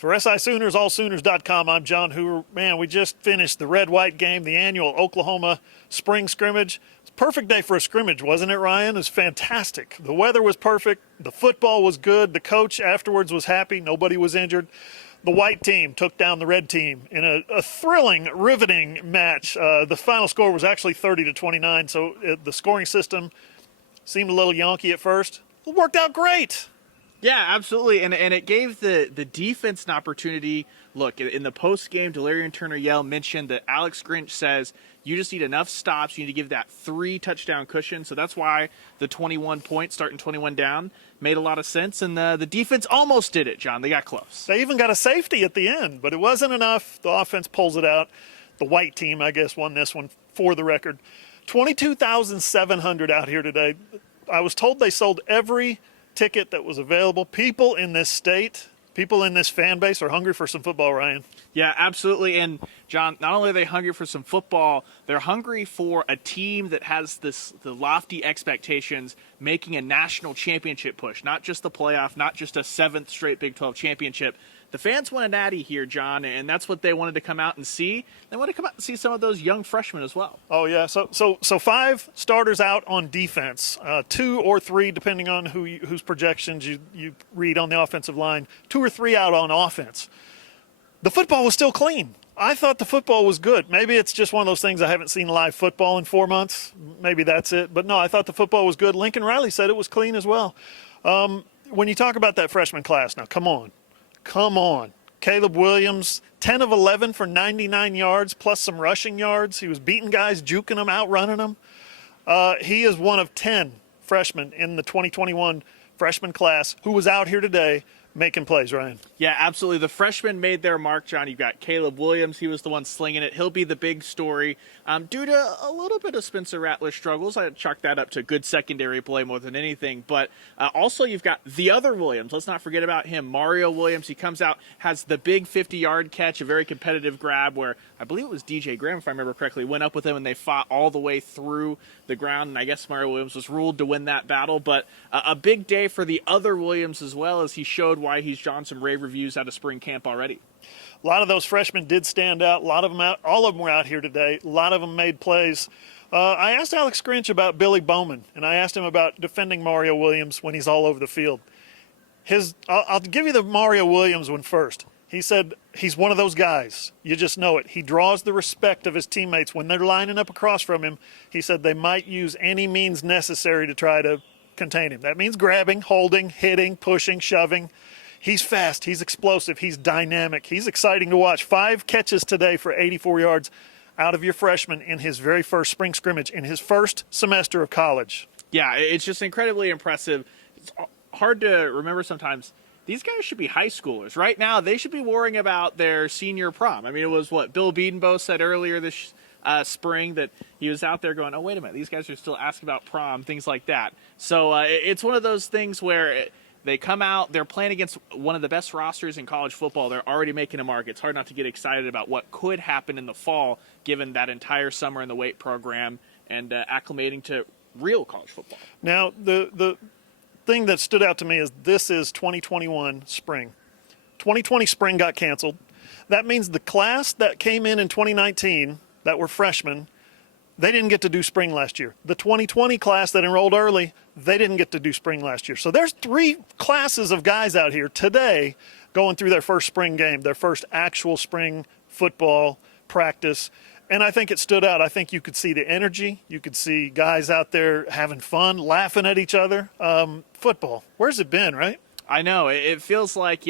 For SI Sooners, allsooners.com, I'm John Hoover. Man, we just finished the red-white game, the annual Oklahoma spring scrimmage. It's a perfect day for a scrimmage, wasn't it, Ryan? It was fantastic. The weather was perfect. The football was good. The coach afterwards was happy. Nobody was injured. The white team took down the red team in a thrilling, riveting match. The final score was actually 30-29, so the scoring system seemed a little yonky at first. It worked out great. Yeah, absolutely, and it gave the defense an opportunity. Look, in the post-game, Delarian Turner-Yell mentioned that Alex Grinch says you just need enough stops. You need to give that 3-touchdown cushion, so that's why the 21 points, starting 21 down, made a lot of sense, and the defense almost did it, John. They got close. They even got a safety at the end, but it wasn't enough. The offense pulls it out. The white team, I guess, won this one for the record. 22,700 out here today. I was told they sold every ticket that was available. People in this state, people in this fan base are hungry for some football, Ryan. Yeah, absolutely. And John, not only are they hungry for some football, they're hungry for a team that has the lofty expectations, making a national championship push, not just the playoff, not just a 7th straight Big 12 championship. The fans want a natty here, John, and that's what they wanted to come out and see. They want to come out and see some of those young freshmen as well. Oh, yeah. So 5 starters out on defense, 2 or 3, depending on whose projections you read on the offensive line, 2 or 3 out on offense. The football was still clean. I thought the football was good. Maybe it's just one of those things I haven't seen live football in 4 months. Maybe that's it. But no, I thought the football was good. Lincoln Riley said it was clean as well. When you talk about that freshman class, now come on. Caleb Williams, 10 of 11 for 99 yards, plus some rushing yards. He was beating guys, juking them, outrunning them. He is one of 10 freshmen in the 2021 freshman class who was out here today making plays, Ryan. Yeah, absolutely. The freshmen made their mark, John. You've got Caleb Williams. He was the one slinging it. He'll be the big story. Due to a little bit of Spencer Rattler's struggles, I chalk that up to good secondary play more than anything. But also you've got the other Williams. Let's not forget about him, Mario Williams. He comes out, has the big 50-yard catch, a very competitive grab where I believe it was DJ Graham, if I remember correctly, went up with him and they fought all the way through the ground. And I guess Mario Williams was ruled to win that battle. But a big day for the other Williams as well, as he showed why he's drawn some rave reviews out of spring camp already. A lot of those freshmen did stand out. A lot of them all of them were out here today. A lot of them made plays. I asked Alex Grinch about Billy Bowman, and I asked him about defending Mario Williams when he's all over the field. I'll give you the Mario Williams one first. He said he's one of those guys. You just know it. He draws the respect of his teammates when they're lining up across from him. He said they might use any means necessary to try to contain him. That means grabbing, holding, hitting, pushing, shoving. He's fast. He's explosive. He's dynamic. He's exciting to watch. 5 catches today for 84 yards out of your freshman in his very first spring scrimmage in his first semester of college. Yeah, it's just incredibly impressive. It's hard to remember sometimes. These guys should be high schoolers. Right now, they should be worrying about their senior prom. I mean, it was what Bill Bedenbaugh said earlier this spring, that he was out there going, oh, wait a minute, these guys are still asking about prom, things like that. So it's one of those things where they come out, they're playing against one of the best rosters in college football. They're already making a mark. It's hard not to get excited about what could happen in the fall, given that entire summer in the weight program and acclimating to real college football. Now, the thing that stood out to me is this is 2021 spring. 2020 spring got canceled. That means the class that came in 2019 that were freshmen, they didn't get to do spring last year. The 2020 class that enrolled early, they didn't get to do spring last year. So there's 3 classes of guys out here today going through their first spring game, their first actual spring football practice. And I think it stood out. I think you could see the energy. You could see guys out there having fun, laughing at each other. Football, where's it been, right? I know. It feels like,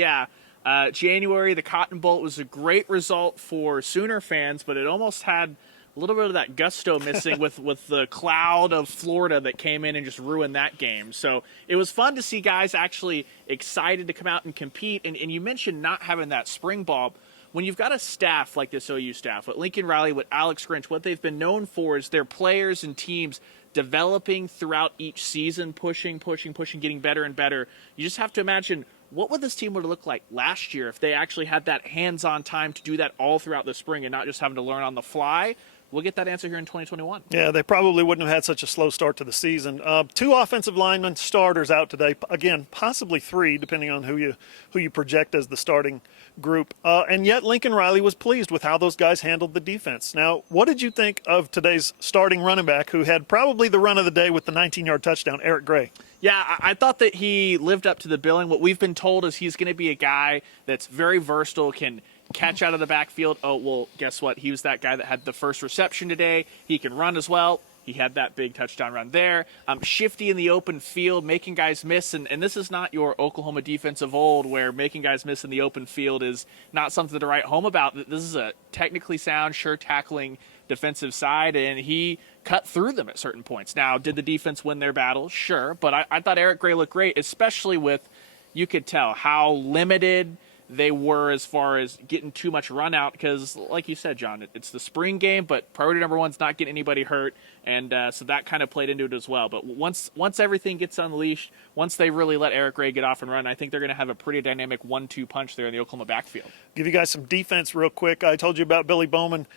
January, the Cotton Bowl was a great result for Sooner fans, but it almost had a little bit of that gusto missing with the cloud of Florida that came in and just ruined that game. So it was fun to see guys actually excited to come out and compete. And you mentioned not having that spring ball. When you've got a staff like this OU staff, what Lincoln Riley, what Alex Grinch, what they've been known for is their players and teams developing throughout each season, pushing, getting better and better. You just have to imagine, what would this team would look like last year if they actually had that hands-on time to do that all throughout the spring and not just having to learn on the fly? we'll get that answer here in 2021. Yeah, they probably wouldn't have had such a slow start to the season. Two offensive linemen starters out today. Again, possibly three, depending on who you project as the starting group. And yet Lincoln Riley was pleased with how those guys handled the defense. Now, what did you think of today's starting running back, who had probably the run of the day with the 19-yard touchdown, Eric Gray? Yeah, I thought that he lived up to the billing. What we've been told is he's going to be a guy that's very versatile, can catch out of the backfield. Oh, well, guess what? He was that guy that had the first reception today. He can run as well. He had that big touchdown run there. Shifty in the open field, making guys miss. And this is not your Oklahoma defense of old, where making guys miss in the open field is not something to write home about. This is a technically sound, sure tackling defensive side, and he cut through them at certain points. Now, did the defense win their battle? Sure. But I thought Eric Gray looked great, especially with, you could tell how limited they were as far as getting too much run out, because like you said, John, it's the spring game, but priority number one's not getting anybody hurt, and so that kind of played into it as well. But once everything gets unleashed, once they really let Eric Gray get off and run, I think they're going to have a pretty dynamic 1-2 punch there in the Oklahoma backfield. Give you guys some defense real quick. I told you about Billy Bowman.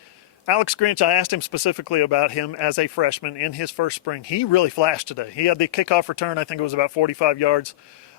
Alex Grinch, I asked him specifically about him as a freshman in his first spring. He really flashed today. He had the kickoff return, I think it was about 45 yards.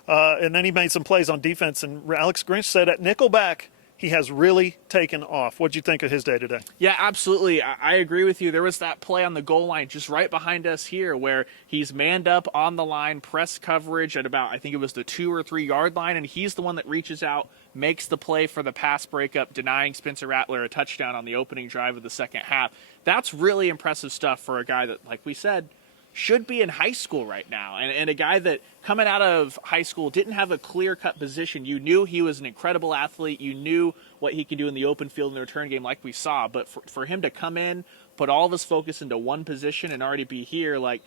And then he made some plays on defense. And Alex Grinch said at nickelback, he has really taken off. What'd you think of his day today? Yeah, absolutely. I agree with you. There was that play on the goal line just right behind us here where he's manned up on the line, press coverage at about, I think it was the 2 or 3 yard line, and he's the one that reaches out, makes the play for the pass breakup, denying Spencer Rattler a touchdown on the opening drive of the second half. That's really impressive stuff for a guy that, like we said, should be in high school right now, and a guy that coming out of high school didn't have a clear-cut position. You knew he was an incredible athlete. You knew what he could do in the open field in the return game like we saw, but for him to come in, put all of his focus into one position and already be here, like,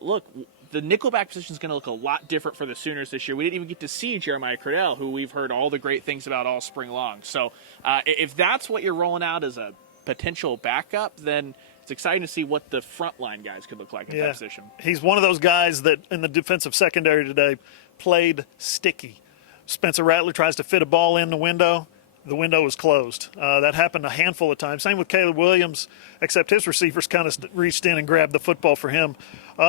look, the nickelback position is going to look a lot different for the Sooners this year. We didn't even get to see Jeremiah Cradell, who we've heard all the great things about all spring long. So if that's what you're rolling out as a potential backup, then it's exciting to see what the frontline guys could look like in that position. He's one of those guys that in the defensive secondary today played sticky. Spencer Rattler tries to fit a ball in the window. The window was closed. That happened a handful of times. Same with Caleb Williams, except his receivers kind of reached in and grabbed the football for him.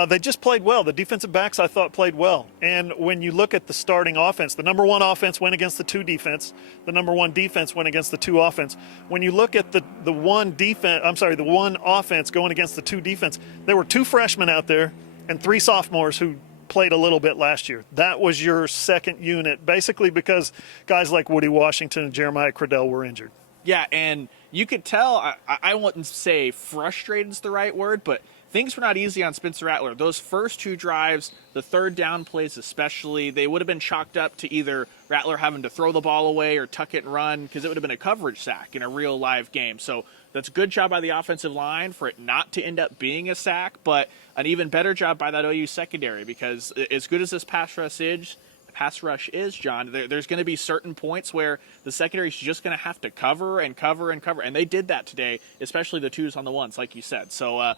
They just played well. The defensive backs, I thought, played well. And when you look at the starting offense, the number one offense went against the 2 defense. The number one defense went against the 2 offense. When you look at the one offense going against the 2 defense, there were 2 freshmen out there and 3 sophomores who played a little bit last year. That was your second unit, basically because guys like Woody Washington and Jeremiah Cradell were injured. Yeah, and you could tell, I wouldn't say frustrated is the right word, but things were not easy on Spencer Rattler. Those first 2 drives, the third down plays especially, they would have been chalked up to either Rattler having to throw the ball away or tuck it and run, because it would have been a coverage sack in a real live game. So that's a good job by the offensive line for it not to end up being a sack, but an even better job by that OU secondary, because as good as this pass rush is, John, there's going to be certain points where the secondary is just going to have to cover and cover and cover, and they did that today, especially the 2s on the 1s, like you said. So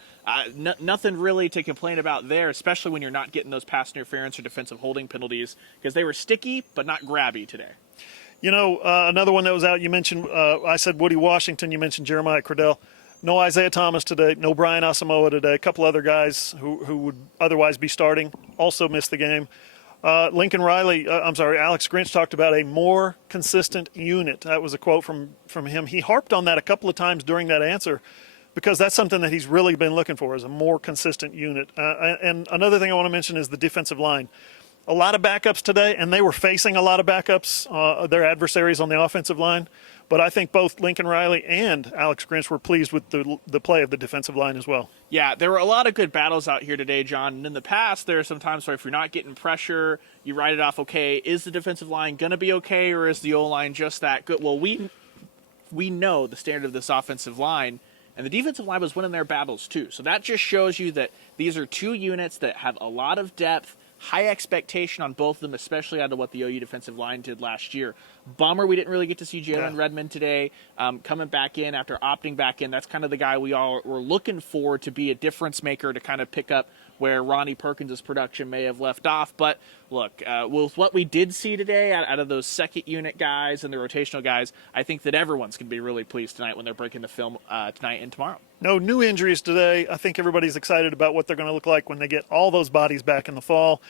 nothing really to complain about there, especially when you're not getting those pass interference or defensive holding penalties, because they were sticky but not grabby today. You know, another one that was out, you mentioned, I said Woody Washington, you mentioned Jeremiah Cradell. No Isaiah Thomas today, no Brian Asamoah today. A couple other guys who would otherwise be starting also missed the game. Alex Grinch talked about a more consistent unit. That was a quote from him. He harped on that a couple of times during that answer because that's something that he's really been looking for, is a more consistent unit. And another thing I want to mention is the defensive line. A lot of backups today, and they were facing a lot of backups, their adversaries on the offensive line. But I think both Lincoln Riley and Alex Grinch were pleased with the play of the defensive line as well. Yeah, there were a lot of good battles out here today, John. And in the past, there are some times where if you're not getting pressure, you write it off, okay, is the defensive line going to be okay, or is the O-line just that good? Well, we know the standard of this offensive line, and the defensive line was winning their battles too. So that just shows you that these are 2 units that have a lot of depth, high expectation on both of them, especially out of what the OU defensive line did last year. Bummer we didn't really get to see Jalen Redmond today coming back in after opting back in. That's kind of the guy we all were looking for to be a difference maker, to kind of pick up where Ronnie Perkins' production may have left off. But look, with what we did see today out of those second unit guys and the rotational guys, I think that everyone's going to be really pleased tonight when they're breaking the film tonight and tomorrow. No new injuries today. I think everybody's excited about what they're going to look like when they get all those bodies back in the fall.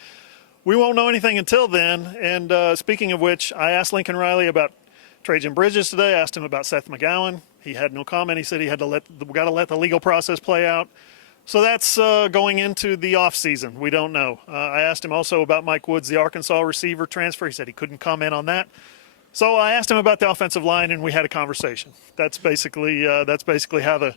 We won't know anything until then. And speaking of which, I asked Lincoln Riley about Trajan Bridges today. I asked him about Seth McGowan. He had no comment. He said we got to let the legal process play out. So that's going into the offseason. We don't know. I asked him also about Mike Woods, the Arkansas receiver transfer. He said he couldn't comment on that. So I asked him about the offensive line, and we had a conversation. That's basically how the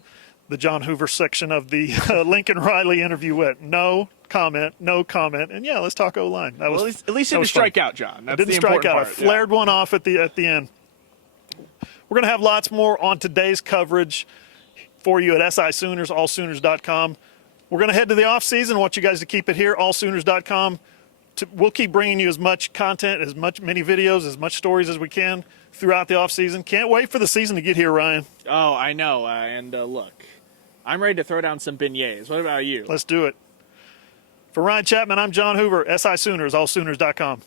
John Hoover section of the Lincoln Riley interview went. No comment. And yeah, let's talk O-line. At least it didn't strike out, John. That's didn't the strike important out. part. Flared one off at the end. We're going to have lots more on today's coverage for you at SI Sooners, allsooners.com. We're going to head to the offseason. I want you guys to keep it here, allsooners.com. We'll keep bringing you as much content, many videos, as much stories as we can throughout the offseason. Can't wait for the season to get here, Ryan. Oh, I know. And look, I'm ready to throw down some beignets. What about you? Let's do it. For Ryan Chapman, I'm John Hoover, SI Sooners, allsooners.com.